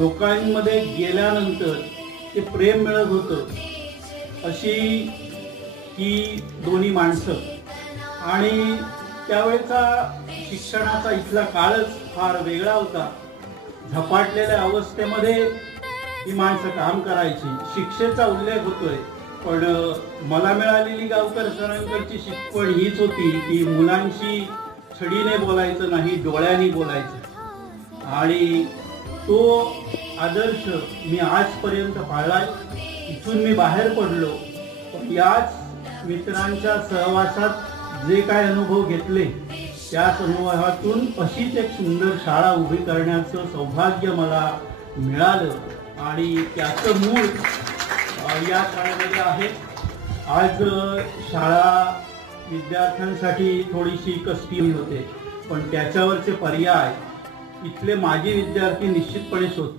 लोकांमध्ये गेल्यानंतर ते प्रेम मिळत होतं, अशी ही दोन्ही माणसं. आणि त्यावेळेचा शिक्षणाचा इथला काळच फार वेगळा होता. झपाटलेल्या अवस्थेमध्ये ही माणसं काम करायची. शिक्षेचा उल्लेख होतोय, पण मला मिळालेली गावकर सरांकडची शिकवण हीच होती की मुलांशी छडीने बोलायचं नाही, डोळ्यांनी बोलायचं. आणि तो आदर्श मी आजपर्यंत पाळलाय. इथून मी बाहेर पडलो, पण याच मित्रांच्या सहवासात जे काय अनुभव घेतले, त्याच अनुभवातून अशीच एक सुंदर शाळा उभी करण्याचं सौभाग्य मला मिळालं. आणि त्याचं मूळ या शाळेमध्ये आहे. आज शाळा विद्यार्थ्यांसाठी थोडीशी कष्टी होते, पण त्याच्यावरचे पर्याय इथले माजी विद्यार्थी निश्चितपणे शोधतात.